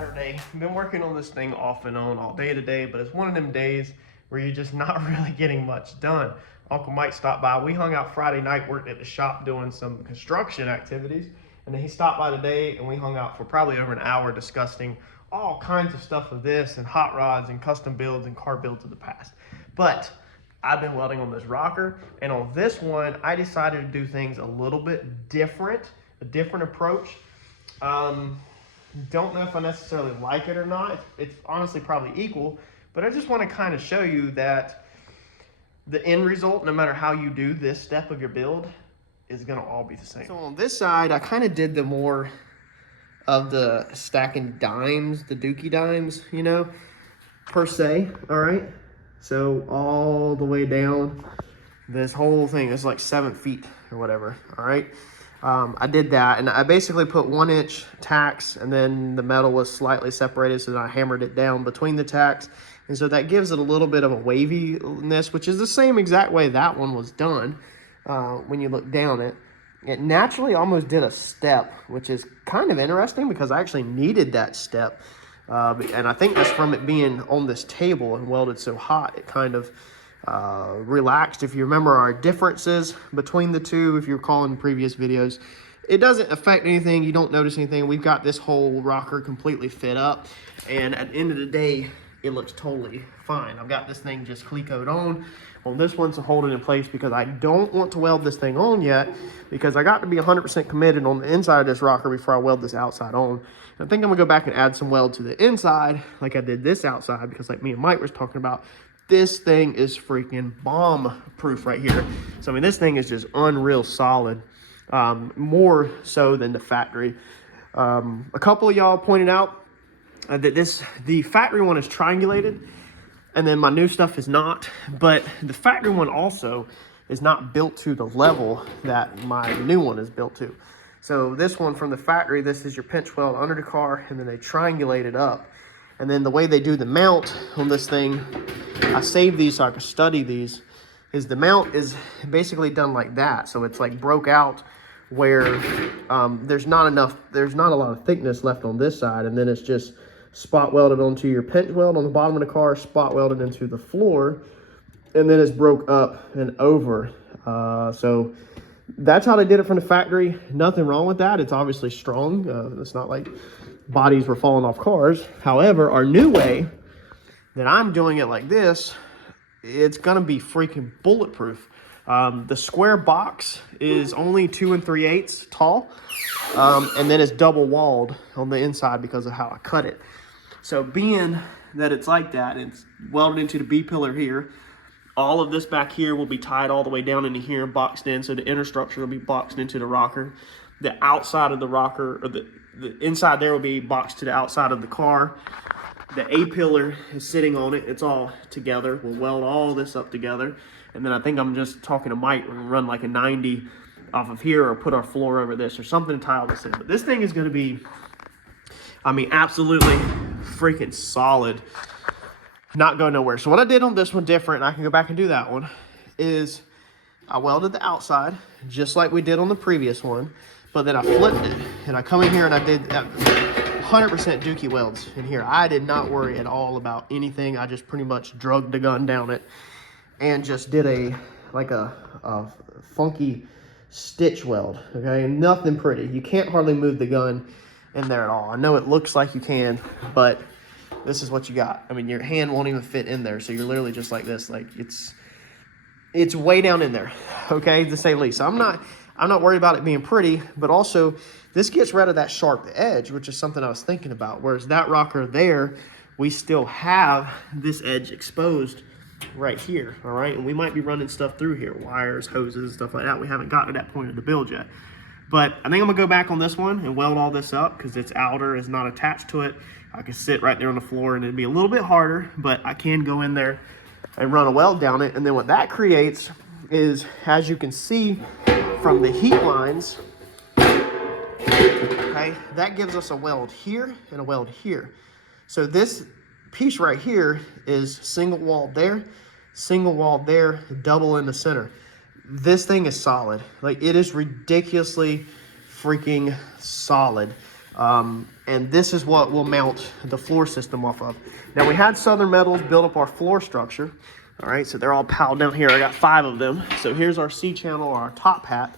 Saturday. I've been working on this thing off and on all day today, but it's one of them days where you're just not really getting much done. Uncle Mike stopped by. We hung out Friday night, worked at the shop doing some construction activities, and then he stopped by today and we hung out for probably over an hour discussing all kinds of stuff of this and hot rods and custom builds and car builds of the past. But I've been welding on this rocker, and on this one, I decided to do things a little bit different, a different approach. Don't know if I necessarily like it or not. It's honestly probably equal, but I just want to kind of show you that the end result, no matter how you do this step of your build, is going to all be the same. So on this side, I kind of did the more of the stacking dimes, the dookie dimes, you know, per se, all right? So all the way down, this whole thing is like 7 feet or whatever, all right? I did that, and I basically put 1-inch tacks, and then the metal was slightly separated, so then I hammered it down between the tacks, and so that gives it a little bit of a waviness, which is the same exact way that one was done. When you look down it, it naturally almost did a step, which is kind of interesting because I actually needed that step, and I think that's from it being on this table and welded so hot, it kind of relaxed. If you remember our differences between the two, if you recall in previous videos, it doesn't affect anything. You don't notice anything. We've got this whole rocker completely fit up, and at the end of the day, it looks totally fine. I've got this thing just clecoed on this one to hold it in place because I don't want to weld this thing on yet, because I got to be 100% committed on the inside of this rocker before I weld this outside on. And I think I'm gonna go back and add some weld to the inside like I did this outside, because like me and Mike was talking about, this thing is freaking bomb proof right here. So I mean, this thing is just unreal solid, more so than the factory. A couple of y'all pointed out that the factory one is triangulated, and then my new stuff is not, but the factory one also is not built to the level that my new one is built to. So this one from the factory, this is your pinch weld under the car, and then they triangulate it up. And then the way they do the mount on this thing, I saved these so I could study these, is the mount is basically done like that. So it's like broke out where there's not a lot of thickness left on this side, and then it's just spot welded onto your pinch weld on the bottom of the car, spot welded into the floor, and then it's broke up and over. So that's how they did it from the factory. Nothing wrong with that. It's obviously strong. It's not like bodies were falling off cars. However, our new way that I'm doing it like this, it's gonna be freaking bulletproof. The square box is only 2 3/8 tall, and then it's double walled on the inside because of how I cut it. So being that it's like that, it's welded into the B pillar here. All of this back here will be tied all the way down into here and boxed in, so the inner structure will be boxed into the rocker. The outside of the rocker, or the inside there will be boxed to the outside of the car. The A pillar is sitting on it. It's all together. We'll weld all this up together. And then I think I'm just talking to Mike. We're gonna run like a 90 off of here, or put our floor over this or something to tie all this in. But this thing is gonna be, I mean, absolutely freaking solid. Not going nowhere. So what I did on this one different, and I can go back and do that one, is I welded the outside just like we did on the previous one, but then I flipped it, and I come in here and I did 100% dookie welds in here. I did not worry at all about anything. I just pretty much drugged the gun down it and just did a funky stitch weld, okay? And nothing pretty. You can't hardly move the gun in there at all. I know it looks like you can, but this is what you got. I mean, your hand won't even fit in there, so you're literally just like this. Like, it's way down in there, okay, to say the least. So I'm not worried about it being pretty, but also this gets rid of that sharp edge, which is something I was thinking about. Whereas that rocker there, we still have this edge exposed right here, all right? And we might be running stuff through here, wires, hoses, stuff like that. We haven't gotten to that point of the build yet. But I think I'm gonna go back on this one and weld all this up because its outer is not attached to it. I can sit right there on the floor and it'd be a little bit harder, but I can go in there and run a weld down it. And then what that creates is, as you can see from the heat lines, okay, that gives us a weld here and a weld here. So this piece right here is single walled there, double in the center. This thing is solid. Like, it is ridiculously freaking solid. And this is what we'll mount the floor system off of. Now we had Southern Metals build up our floor structure. All right, so they're all piled down here. I got 5 of them. So here's our C channel, or our top hat,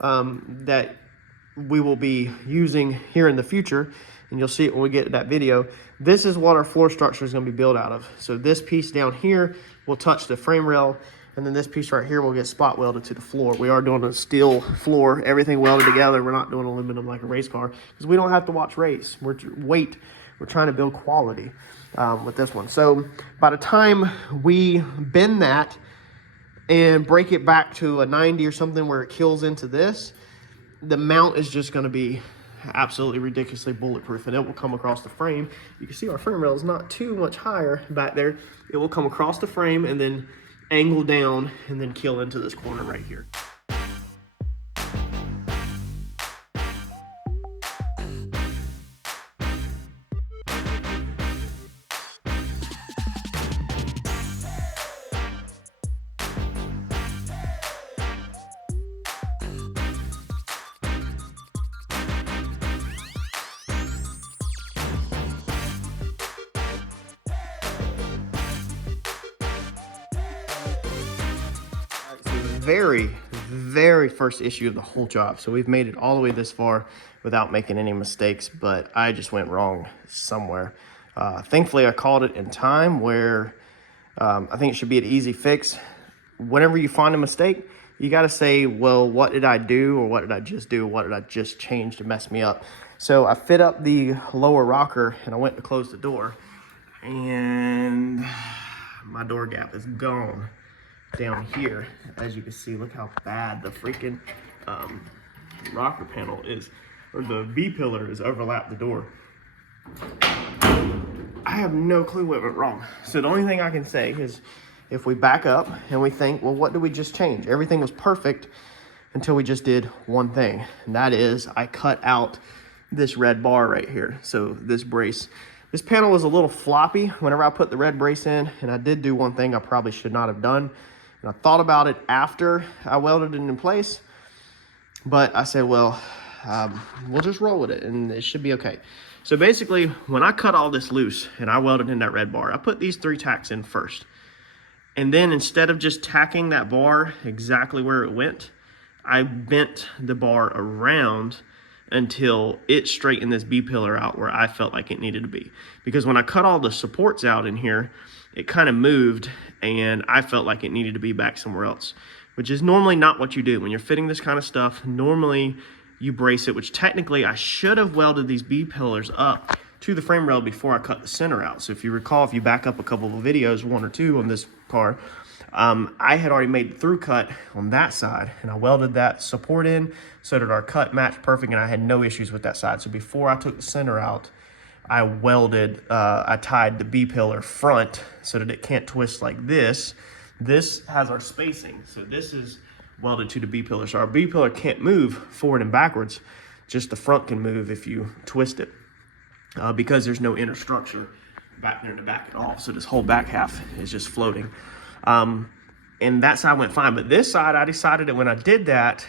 that we will be using here in the future. And you'll see it when we get to that video. This is what our floor structure is going to be built out of. So this piece down here will touch the frame rail, and then this piece right here will get spot welded to the floor. We are doing a steel floor, everything welded together. We're not doing aluminum like a race car, because we don't have to watch race. We're trying to build quality with this one. So by the time we bend that and break it back to a 90 or something where it kills into this, the mount is just going to be absolutely ridiculously bulletproof, and it will come across the frame. You can see our frame rail is not too much higher back there. It will come across the frame and then angle down and then kill into this corner right here. Very first issue of the whole job. So we've made it all the way this far without making any mistakes, but I just went wrong somewhere. Thankfully I called it in time, where I think it should be an easy fix. Whenever you find a mistake, you got to say, well, what did I do, or what did I just do, what did I just change to mess me up? So I fit up the lower rocker and I went to close the door, and my door gap is gone down here. As you can see, look how bad the freaking rocker panel is, or the B-pillar is overlapped the door. I have no clue what went wrong. So the only thing I can say is, if we back up and we think, well, what did we just change? Everything was perfect until we just did one thing, and that is I cut out this red bar right here. So this brace, this panel was a little floppy whenever I put the red brace in, and I did do one thing I probably should not have done. And I thought about it after I welded it in place, but I said, well, we'll just roll with it and it should be okay. So basically, when I cut all this loose and I welded in that red bar, I put these 3 tacks in first. And then instead of just tacking that bar exactly where it went, I bent the bar around until it straightened this B-pillar out where I felt like it needed to be. Because when I cut all the supports out in here, it kind of moved and I felt like it needed to be back somewhere else, which is normally not what you do. When you're fitting this kind of stuff, normally you brace it, which technically I should have welded these B-pillars up to the frame rail before I cut the center out. So if you recall, if you back up a couple of videos, 1 or 2 on this car, I had already made the through cut on that side, and I welded that support in so that our cut matched perfect, and I had no issues with that side. So before I took the center out, I tied the B-pillar front so that it can't twist like this. This has our spacing, so this is welded to the B-pillar. So our B-pillar can't move forward and backwards, just the front can move if you twist it, because there's no inner structure back there in the back at all. So this whole back half is just floating. And that side went fine, but this side, I decided that when I did that,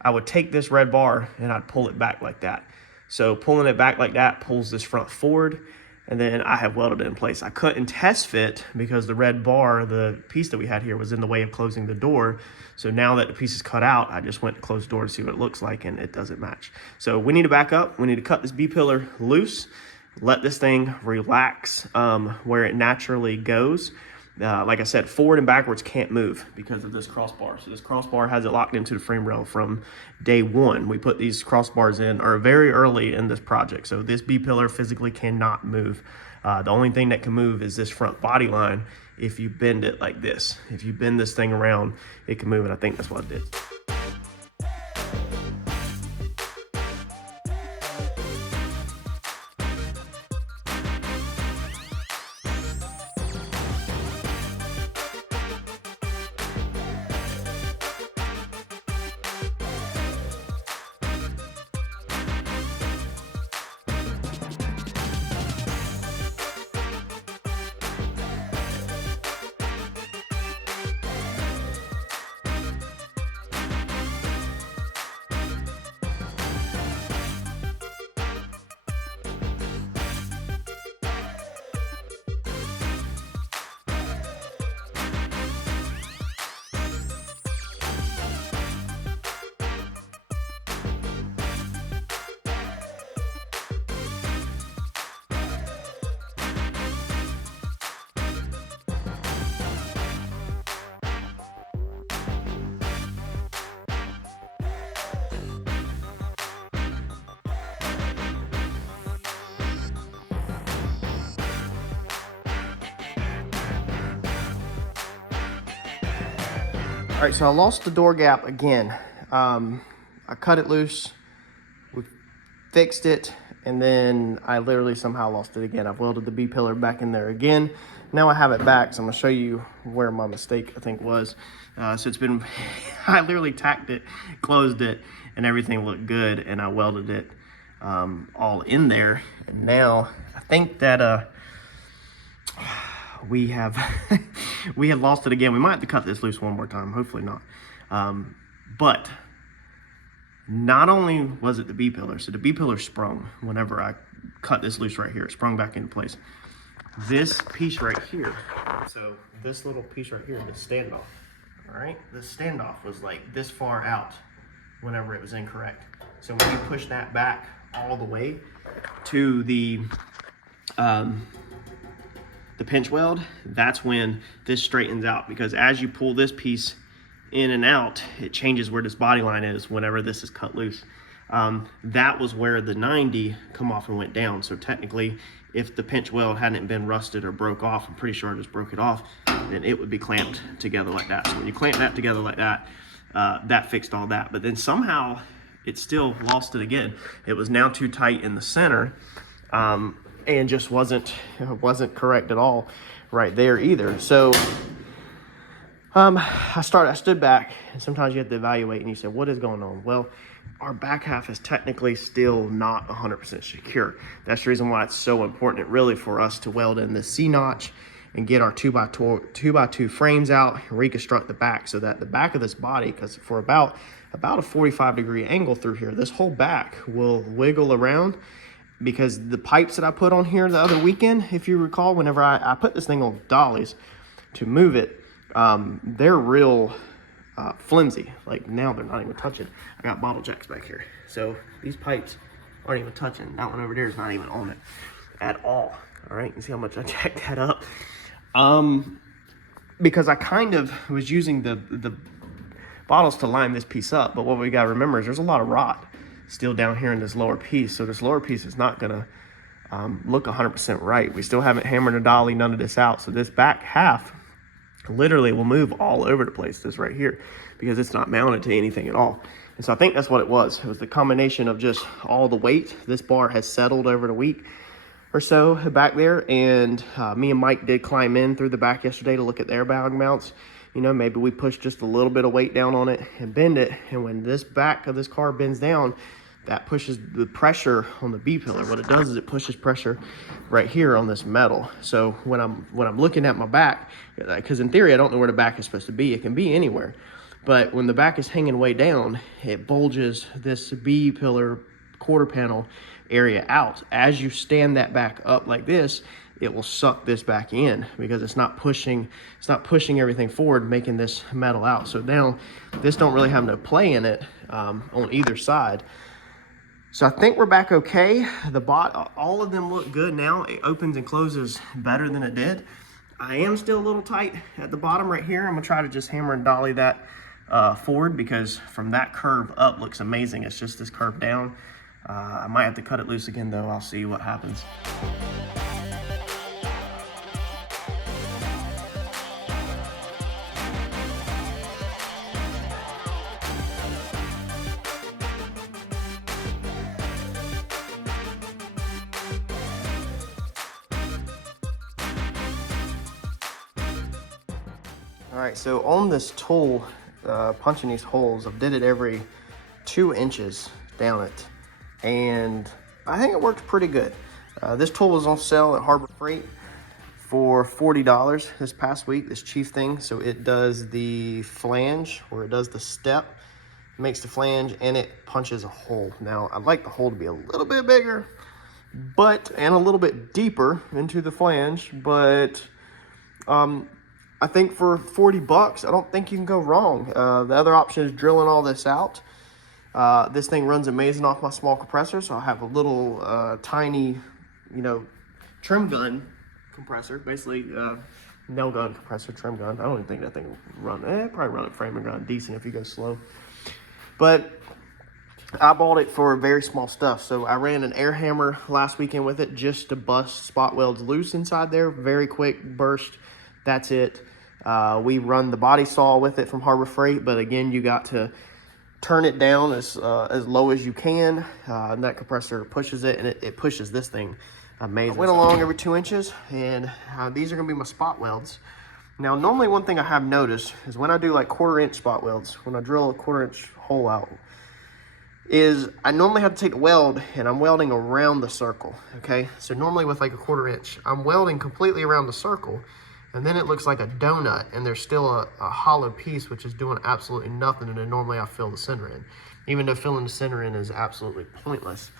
I would take this red bar and I'd pull it back like that. So pulling it back like that pulls this front forward, and then I have welded it in place. I couldn't test fit because the red bar, the piece that we had here, was in the way of closing the door. So now that the piece is cut out, I just went to close the door to see what it looks like, and it doesn't match. So we need to back up. We need to cut this B-pillar loose, let this thing relax where it naturally goes. Like I said, forward and backwards can't move because of this crossbar. So this crossbar has it locked into the frame rail from day 1. We put these crossbars in very early in this project. So this B-pillar physically cannot move. The only thing that can move is this front body line if you bend it like this. If you bend this thing around, it can move, and I think that's what it did. All right, so I lost the door gap again. I cut it loose, we fixed it, and then I literally somehow lost it again. I've welded the B-pillar back in there again. Now I have it back, so I'm gonna show you where my mistake, I think, was. So it's been, I literally tacked it, closed it, and everything looked good, and I welded it all in there. And now I think that we have we had lost it again. We might have to cut this loose one more time, hopefully not. But not only was it the B-pillar, so the B-pillar sprung whenever I cut this loose right here. It sprung back into place. This piece right here, so this little piece right here, the standoff, all right? The standoff was like this far out whenever it was incorrect. So when you push that back all the way to the pinch weld, that's when this straightens out, because as you pull this piece in and out, it changes where this body line is whenever this is cut loose. That was where the 90 come off and went down. So technically, if the pinch weld hadn't been rusted or broke off, I'm pretty sure I just broke it off, then it would be clamped together like that. So when you clamp that together like that, that fixed all that. But then somehow it still lost it again. It was now too tight in the center, and just wasn't correct at all right there either. So I stood back, and sometimes you have to evaluate and you say, what is going on? Well, our back half is technically still not 100% secure. That's the reason why it's so important really for us to weld in this C-notch and get our 2x2 frames out and reconstruct the back, so that the back of this body, because for about a 45-degree angle through here, this whole back will wiggle around, because the pipes that I put on here the other weekend, if you recall, whenever I put this thing on dollies to move it, they're real flimsy. Like now they're not even touching. I got bottle jacks back here, so these pipes aren't even touching. That one over there is not even on it at all. All right, you see how much I jacked that up? Because I kind of was using the bottles to line this piece up, but what we got to remember is there's a lot of rot still down here in this lower piece, so this lower piece is not gonna look 100% right. We still haven't hammered a dolly, none of this out, so this back half literally will move all over the place, this right here, because it's not mounted to anything at all. And so I think that's what it was. It was the combination of just all the weight. This bar has settled over the week or so back there, and me and Mike did climb in through the back yesterday to look at the airbag mounts. You know, maybe we push just a little bit of weight down on it and bend it, and when this back of this car bends down, that pushes the pressure on the B-pillar. What it does is it pushes pressure right here on this metal. So when I'm looking at my back, because in theory I don't know where the back is supposed to be, it can be anywhere, but when the back is hanging way down, it bulges this B-pillar quarter panel area out. As you stand that back up like this, it will suck this back in, because it's not pushing everything forward, making this metal out. So now this don't really have no play in it on either side. So I think we're back okay. All of them look good now. It opens and closes better than it did. I am still a little tight at the bottom right here. I'm gonna try to just hammer and dolly that forward, because from that curve up looks amazing. It's just this curve down. I might have to cut it loose again though. I'll see what happens. All right, so on this tool, punching these holes, I've did it every 2 inches down it, and I think it worked pretty good. This tool was on sale at Harbor Freight for $40 this past week, this Chief thing. So it does the flange, or it does the step, makes the flange, and it punches a hole. Now, I'd like the hole to be a little bit bigger, and a little bit deeper into the flange, but I think for 40 bucks, I don't think you can go wrong. The other option is drilling all this out. This thing runs amazing off my small compressor, so I have a little tiny, trim gun compressor, basically nail gun compressor, trim gun. I don't even think that thing will run. Probably run a framing gun decent if you go slow. But I bought it for very small stuff. So I ran an air hammer last weekend with it just to bust spot welds loose inside there. Very quick burst. That's it. We run the body saw with it from Harbor Freight, but again, you got to turn it down as low as you can, and that compressor pushes it, and it pushes this thing amazing. I went along every 2 inches, and these are gonna be my spot welds. Now, normally one thing I have noticed is when I do like 1/4 inch spot welds, when I drill a 1/4 inch hole out, is I normally have to take the weld and I'm welding around the circle, okay? So normally with like a 1/4 inch, I'm welding completely around the circle, and then it looks like a donut, and there's still a hollow piece which is doing absolutely nothing, and then normally I fill the center in, even though filling the center in is absolutely pointless.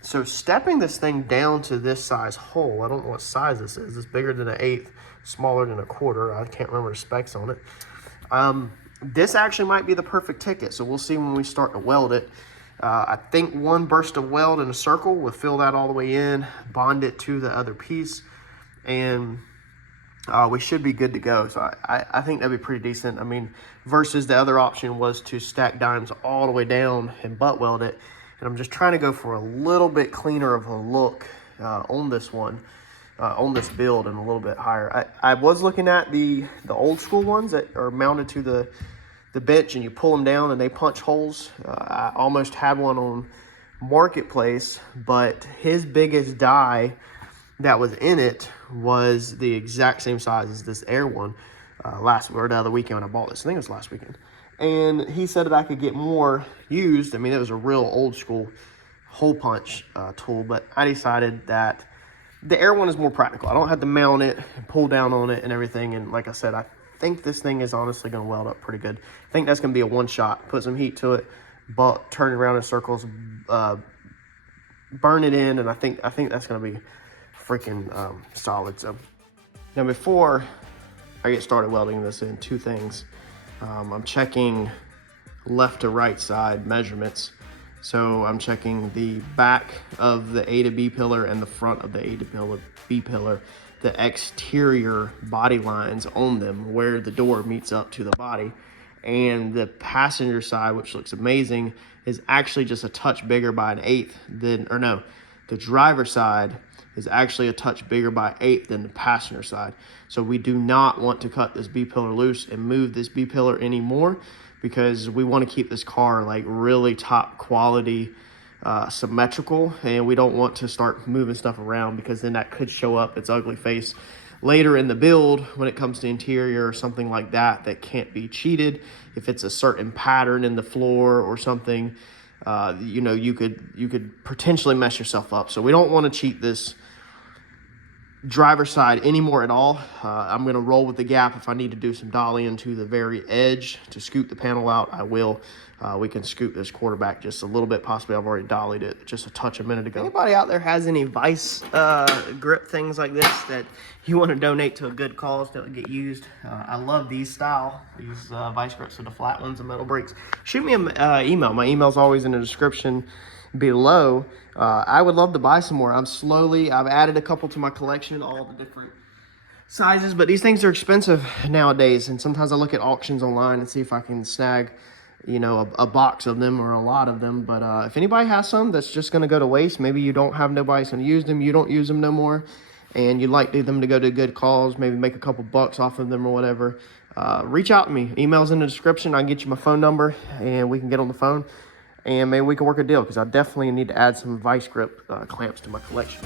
So stepping this thing down to this size hole, I don't know what size this is. It's bigger than an 1/8, smaller than a 1/4. I can't remember the specs on it. This actually might be the perfect ticket, so we'll see when we start to weld it. I think one burst of weld in a circle will fill that all the way in, bond it to the other piece, and we should be good to go. So I think that'd be pretty decent. I mean, versus the other option was to stack dimes all the way down and butt weld it. And I'm just trying to go for a little bit cleaner of a look on this one, on this build, and a little bit higher. I was looking at the old school ones that are mounted to the bench, and you pull them down and they punch holes. I almost had one on Marketplace, but his biggest die that was in it was the exact same size as this Air one. The other weekend when I bought this, I think it was last weekend. And he said that I could get more used. I mean, it was a real old school hole punch tool, but I decided that the Air one is more practical. I don't have to mount it and pull down on it and everything. And like I said, I think this thing is honestly going to weld up pretty good. I think that's going to be a one shot. Put some heat to it, but turn it around in circles, burn it in, and I think that's going to be freaking solid. So now, before I get started welding this in, two things. I'm checking left to right side measurements. So I'm checking the back of the A to B pillar and the front of the A to B pillar, the exterior body lines on them, where the door meets up to the body. And the passenger side, which looks amazing, is actually just a touch bigger by an 1/8 than, or no, the driver side is actually a touch bigger by 1/8 than the passenger side. So we do not want to cut this B pillar loose and move this B pillar anymore, because we want to keep this car like really top quality, symmetrical, and we don't want to start moving stuff around, because then that could show up its ugly face later in the build when it comes to interior or something like that that can't be cheated. If it's a certain pattern in the floor or something, you know, you could potentially mess yourself up. So we don't want to cheat this driver side anymore at all. I'm going to roll with the gap. If I need to do some dollying to the very edge to scoot the panel out, I will. We can scoot this quarterback just a little bit. Possibly I've already dollied it just a touch a minute ago. Anybody out there has any vice grip things like this that you want to donate to a good cause that would get used? I love these vice grips with the flat ones and metal brakes. Shoot me an email. My email's always in the description below. I would love to buy some more. I've added a couple to my collection, all the different sizes, but these things are expensive nowadays, and sometimes I look at auctions online and see if I can snag, you know, a box of them or a lot of them. But if anybody has some that's just going to go to waste, maybe you don't have nobody's going to use them, you don't use them no more, and you'd like them to go to a good cause, maybe make a couple bucks off of them or whatever, reach out to me. Email's in the description. I can get you my phone number and we can get on the phone, and maybe we can work a deal, because I definitely need to add some vice grip clamps to my collection.